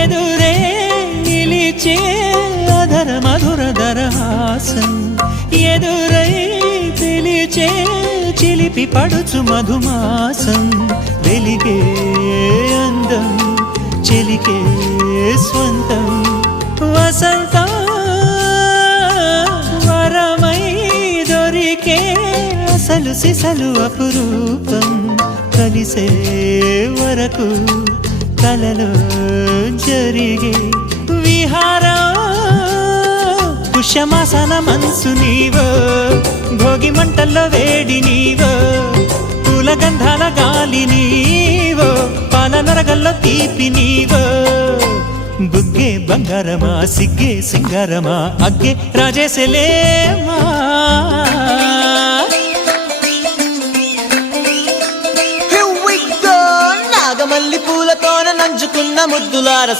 ఎదురే నిలిచే అధర మధుర దరహాసం ఎదురై పిలిచే చిలిపి పడుచు మధుమాసం వెలిగే అందం చెలికే స్వంతం వసంతం వరమై దొరికే అసలు సిసలు అపురూపం కలిసే వరకు కలలో జరిగే విహారం పుష్యమాసన మనసు నీవో భోగి మంటల్లో వేడి నీవో పూల గంధాల గాలి నీవో పాల నరగల్లో తీపి నీవో బుగ్గే బంగారమా సిగ్గే సింగారమా అగ్గే రాజేసలేమా నాగమల్లి పూలతోన నంచుకున్న ముద్దులార